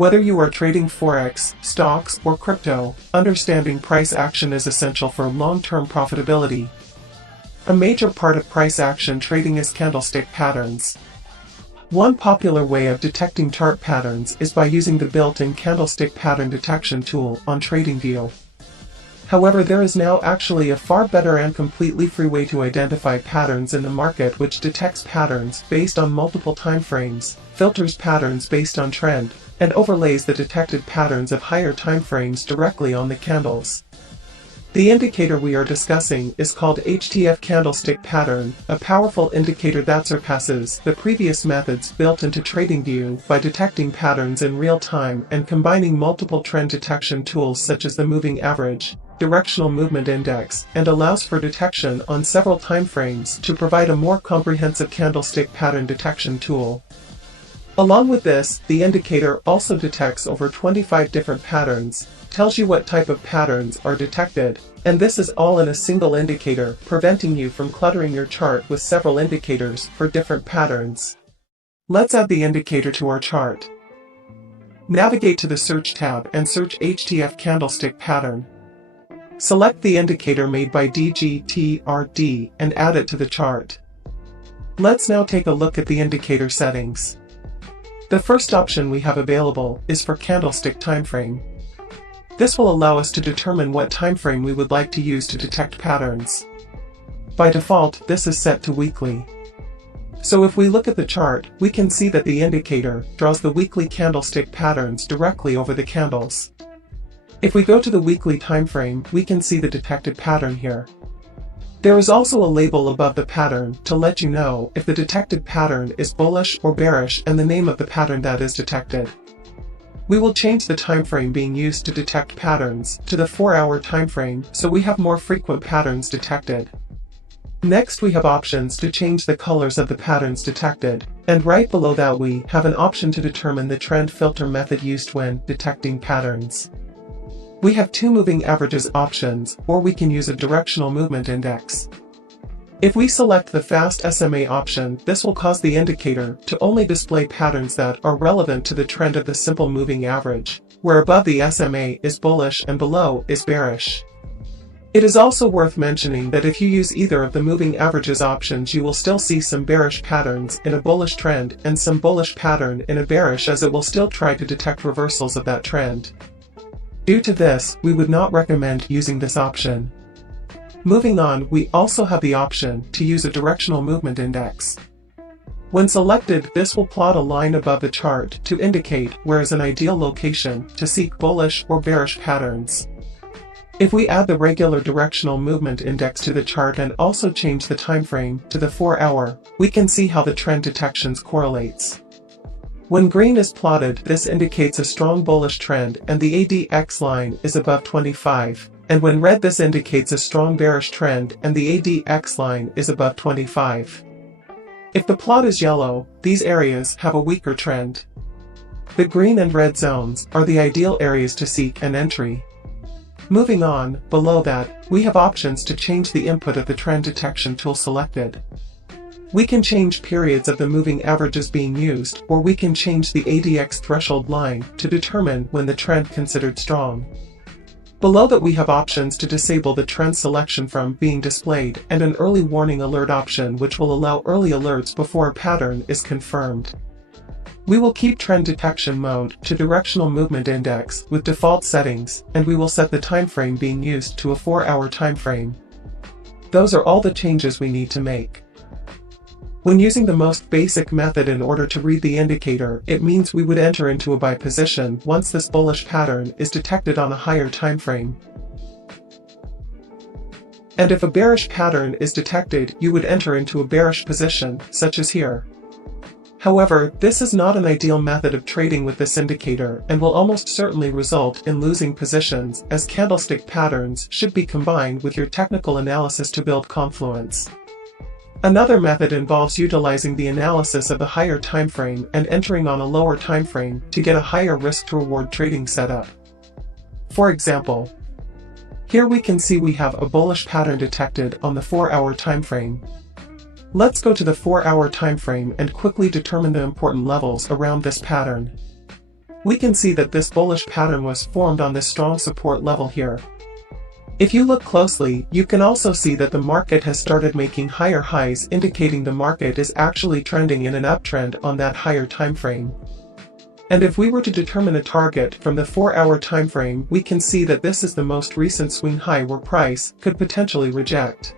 Whether you are trading Forex, stocks, or crypto, understanding price action is essential for long-term profitability. A major part of price action trading is candlestick patterns. One popular way of detecting chart patterns is by using the built-in candlestick pattern detection tool on TradingView. However, there is now actually a far better and completely free way to identify patterns in the market, which detects patterns based on multiple timeframes, filters patterns based on trend, and overlays the detected patterns of higher timeframes directly on the candles. The indicator we are discussing is called HTF Candlestick Pattern, a powerful indicator that surpasses the previous methods built into TradingView by detecting patterns in real time and combining multiple trend detection tools such as the moving average, directional movement index, and allows for detection on several timeframes to provide a more comprehensive candlestick pattern detection tool. Along with this, the indicator also detects over 25 different patterns, tells you what type of patterns are detected, and this is all in a single indicator, preventing you from cluttering your chart with several indicators for different patterns. Let's add the indicator to our chart. Navigate to the Search tab and search HTF Candlestick Pattern. Select the indicator made by DGTRD and add it to the chart. Let's now take a look at the indicator settings. The first option we have available is for candlestick timeframe. This will allow us to determine what timeframe we would like to use to detect patterns. By default, this is set to weekly. So if we look at the chart, we can see that the indicator draws the weekly candlestick patterns directly over the candles. If we go to the weekly timeframe, we can see the detected pattern here. There is also a label above the pattern to let you know if the detected pattern is bullish or bearish and the name of the pattern that is detected. We will change the time frame being used to detect patterns to the 4-hour time frame so we have more frequent patterns detected. Next, we have options to change the colors of the patterns detected, and right below that we have an option to determine the trend filter method used when detecting patterns. We have two moving averages options, or we can use a directional movement index. If we select the fast SMA option, this will cause the indicator to only display patterns that are relevant to the trend of the simple moving average, where above the SMA is bullish and below is bearish. It is also worth mentioning that if you use either of the moving averages options, you will still see some bearish patterns in a bullish trend and some bullish pattern in a bearish, as it will still try to detect reversals of that trend. Due to this, we would not recommend using this option. Moving on, we also have the option to use a directional movement index. When selected, this will plot a line above the chart to indicate where is an ideal location to seek bullish or bearish patterns. If we add the regular directional movement index to the chart and also change the time frame to the 4-hour, we can see how the trend detections correlates. When green is plotted, this indicates a strong bullish trend and the ADX line is above 25, and when red, this indicates a strong bearish trend and the ADX line is above 25. If the plot is yellow, these areas have a weaker trend. The green and red zones are the ideal areas to seek an entry. Moving on, below that, we have options to change the input of the trend detection tool selected. We can change periods of the moving averages being used, or we can change the ADX threshold line to determine when the trend considered strong. Below that, we have options to disable the trend selection from being displayed and an early warning alert option, which will allow early alerts before a pattern is confirmed. We will keep trend detection mode to directional movement index with default settings, and we will set the time frame being used to a 4-hour time frame. Those are all the changes we need to make. When using the most basic method in order to read the indicator, it means we would enter into a buy position once this bullish pattern is detected on a higher time frame. And if a bearish pattern is detected, you would enter into a bearish position, such as here. However, this is not an ideal method of trading with this indicator and will almost certainly result in losing positions, as candlestick patterns should be combined with your technical analysis to build confluence. Another method involves utilizing the analysis of a higher time frame and entering on a lower time frame to get a higher risk-to-reward trading setup. For example, here we can see we have a bullish pattern detected on the 4-hour time frame. Let's go to the 4-hour time frame and quickly determine the important levels around this pattern. We can see that this bullish pattern was formed on this strong support level here. If you look closely, you can also see that the market has started making higher highs, indicating the market is actually trending in an uptrend on that higher time frame. And if we were to determine a target from the 4-hour time frame, we can see that this is the most recent swing high where price could potentially reject.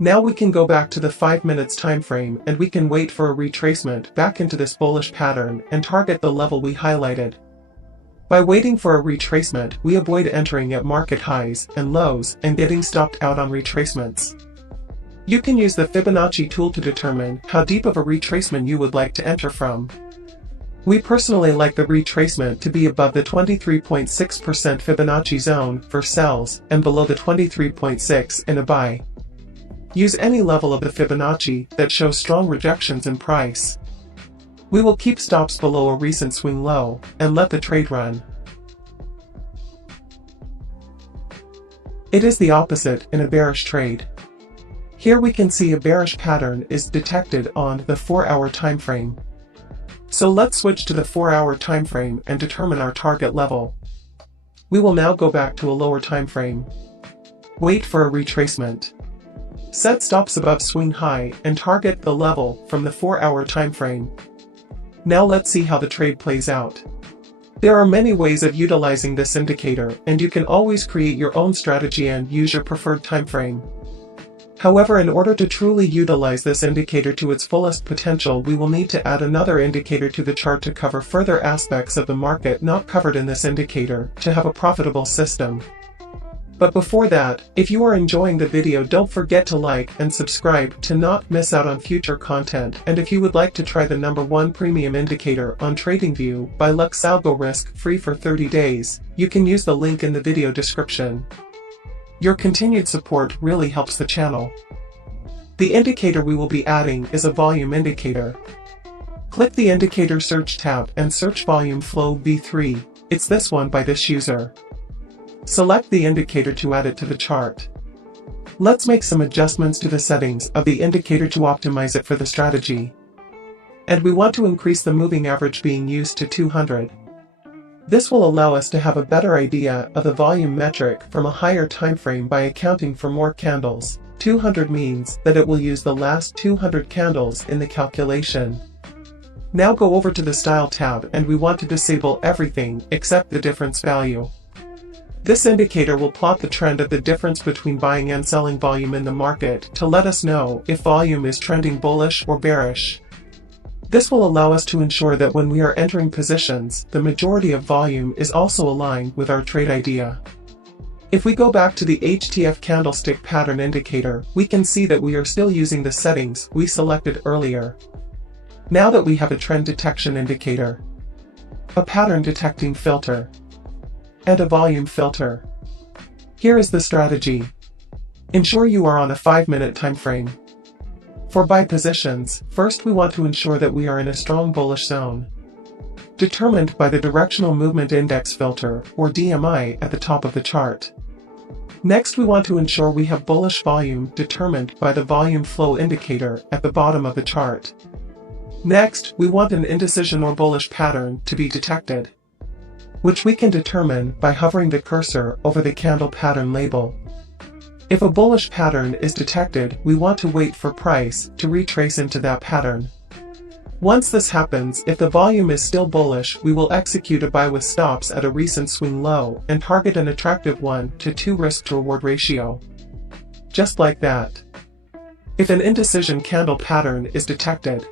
Now we can go back to the 5 minutes time frame and we can wait for a retracement back into this bullish pattern and target the level we highlighted. By waiting for a retracement, we avoid entering at market highs and lows and getting stopped out on retracements. You can use the Fibonacci tool to determine how deep of a retracement you would like to enter from. We personally like the retracement to be above the 23.6% Fibonacci zone for sells and below the 23.6 in a buy. Use any level of the Fibonacci that shows strong rejections in price. We will keep stops below a recent swing low and let the trade run. It is the opposite in a bearish trade. Here we can see a bearish pattern is detected on the 4-hour time frame. So let's switch to the 4-hour time frame and determine our target level. We will now go back to a lower time frame. Wait for a retracement. Set stops above swing high and target the level from the 4-hour time frame. Now let's see how the trade plays out. There are many ways of utilizing this indicator, and you can always create your own strategy and use your preferred time frame. However, in order to truly utilize this indicator to its fullest potential, we will need to add another indicator to the chart to cover further aspects of the market not covered in this indicator to have a profitable system. But before that, if you are enjoying the video, don't forget to like and subscribe to not miss out on future content. And if you would like to try the #1 premium indicator on TradingView by Luxalgo risk-free for 30 days, you can use the link in the video description. Your continued support really helps the channel. The indicator we will be adding is a volume indicator. Click the indicator search tab and search volume flow V3. It's this one by this user. Select the indicator to add it to the chart. Let's make some adjustments to the settings of the indicator to optimize it for the strategy. And we want to increase the moving average being used to 200. This will allow us to have a better idea of the volume metric from a higher time frame by accounting for more candles. 200 means that it will use the last 200 candles in the calculation. Now go over to the Style tab and we want to disable everything except the difference value. This indicator will plot the trend of the difference between buying and selling volume in the market to let us know if volume is trending bullish or bearish. This will allow us to ensure that when we are entering positions, the majority of volume is also aligned with our trade idea. If we go back to the HTF candlestick pattern indicator, we can see that we are still using the settings we selected earlier. Now that we have a trend detection indicator, a pattern detecting filter, and a volume filter. Here is the strategy. Ensure you are on a 5-minute time frame. For buy positions, first we want to ensure that we are in a strong bullish zone, determined by the Directional Movement Index filter, or DMI, at the top of the chart. Next we want to ensure we have bullish volume determined by the volume flow indicator at the bottom of the chart. Next, we want an indecision or bullish pattern to be detected, which we can determine by hovering the cursor over the candle pattern label. If a bullish pattern is detected, we want to wait for price to retrace into that pattern. Once this happens, if the volume is still bullish, we will execute a buy with stops at a recent swing low and target an attractive 1-to-2 risk-to-reward ratio. Just like that. If an indecision candle pattern is detected,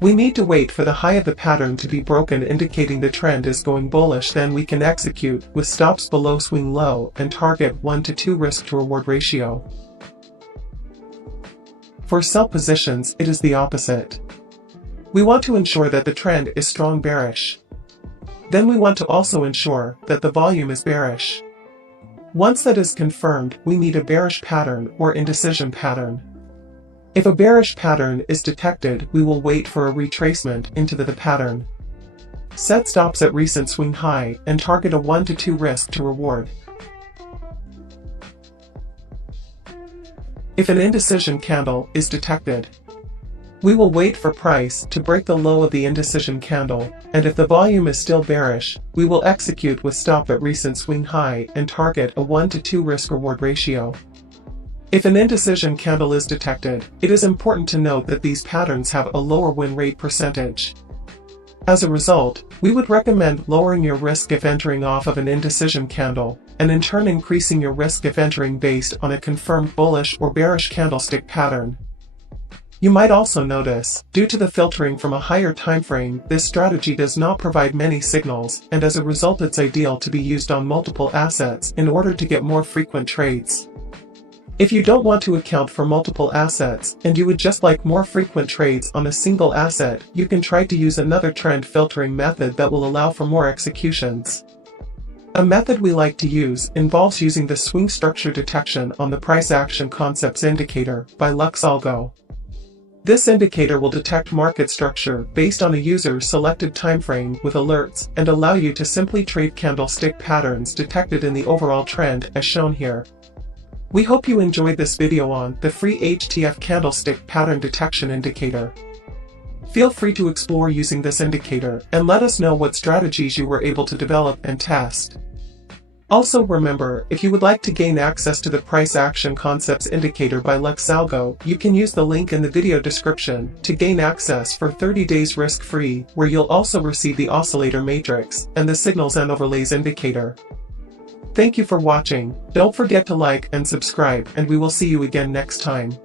we need to wait for the high of the pattern to be broken, indicating the trend is going bullish. Then we can execute with stops below swing low and target 1-to-2 risk-to-reward ratio. For sell positions, it is the opposite. We want to ensure that the trend is strong bearish. Then we want to also ensure that the volume is bearish. Once that is confirmed, we need a bearish pattern or indecision pattern. If a bearish pattern is detected, we will wait for a retracement into the pattern. Set stops at recent swing high and target a 1-to-2 risk to reward. If an indecision candle is detected, We will wait for price to break the low of the indecision candle, and if the volume is still bearish, we will execute with stop at recent swing high and target a 1 to 2 risk-reward ratio. If an indecision candle is detected, it is important to note that these patterns have a lower win rate percentage. As a result, we would recommend lowering your risk if entering off of an indecision candle, and in turn increasing your risk if entering based on a confirmed bullish or bearish candlestick pattern. You might also notice, due to the filtering from a higher time frame, this strategy does not provide many signals, and as a result it's ideal to be used on multiple assets in order to get more frequent trades. If you don't want to account for multiple assets, and you would just like more frequent trades on a single asset, you can try to use another trend filtering method that will allow for more executions. A method we like to use involves using the swing structure detection on the price action concepts indicator by LuxAlgo. This indicator will detect market structure based on a user's selected timeframe with alerts and allow you to simply trade candlestick patterns detected in the overall trend as shown here. We hope you enjoyed this video on the free HTF candlestick pattern detection indicator. Feel free to explore using this indicator and let us know what strategies you were able to develop and test. Also remember, if you would like to gain access to the Price Action Concepts Indicator by LuxAlgo, you can use the link in the video description to gain access for 30 days risk-free, where you'll also receive the oscillator matrix and the signals and overlays indicator. Thank you for watching. Don't forget to like and subscribe, and we will see you again next time.